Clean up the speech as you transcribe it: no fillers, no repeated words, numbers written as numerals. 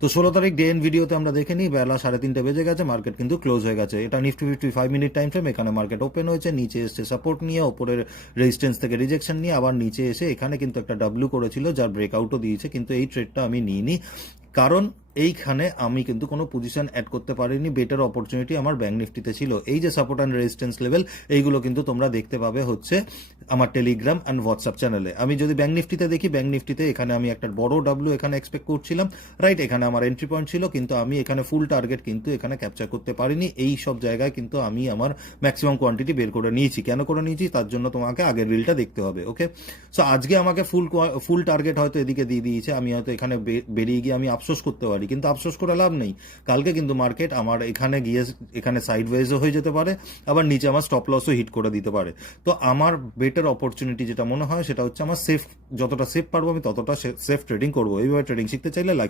তো 16 তারিখ day and ভিডিওতে আমরা দেখে নিই, বেলা 3:30 বেজে গেছে, মার্কেট কিন্তু ক্লোজ হয়ে গেছে। এটা নিফটি 55 মিনিট টাইম ফ্রেম, এখানে মার্কেট ওপেন হয়েছে, নিচে এসছে সাপোর্ট নিয়ে, ওপরের রেজিস্ট্যান্স থেকে রিজেকশন নিয়ে আবার নিচে এসে এখানে কিন্তু একটা ডাব্লিউ করেছিল, যার ব্রেকআউটও দিয়েছে, কিন্তু এই ট্রেডটা আমি নিইনি, কারণ এইখানে আমি কিন্তু কোনো পজিশন অ্যাড করতে পারিনি। বেটার অপরচুনিটি আমার ব্যাঙ্ক নিফটিতে ছিল। এই যে সাপোর্ট অ্যান্ড রেজিস্ট্যান্স লেভেল, এইগুলো কিন্তু তোমরা দেখতে পাবে হচ্ছে আমার টেলিগ্রাম অ্যান্ড হোয়াটসঅ্যাপ চ্যানেলে। আমি যদি ব্যাঙ্ক নিফটিতে দেখি, ব্যাঙ্ক নিফটিতে এখানে আমি একটা বড় ডাব্লিউ এখানে এক্সপেক্ট করছিলাম, রাইট? এখানে আমার এন্ট্রি পয়েন্ট ছিল, কিন্তু আমি এখানে ফুল টার্গেট কিন্তু এখানে ক্যাপচার করতে পারিনি। এই সব জায়গায় কিন্তু আমি আমার ম্যাক্সিমাম কোয়ান্টিটি বের করে নিয়েছি। কেন করে নিয়েছি তার জন্য তোমাকে আগের রিলটা দেখতে হবে, ওকে? সো আজকে আমাকে ফুল টার্গেট হয়তো এদিকে দিয়ে দিয়েছে, আমি হয়তো এখানে বেরিয়ে গিয়ে আমি আফসোস করতে পারি, কিন্তু আফসোস করে লাভ নেই। কালকে কিন্তু মার্কেট আমার এখানে গিয়ে এখানে সাইডওয়েজও হয়ে যেতে পারে, আবার নিচে আমার স্টপ লসও হিট করে দিতে পারে। তো আমার বেটার অপরচুনিটি যেটা মনে হয় সেটা হচ্ছে আমার সেফ, যতটা সেফ পারবো আমি ততটা সেফ ট্রেডিং করবো। এইভাবে ট্রেডিং শিখতে চাইলে লাইক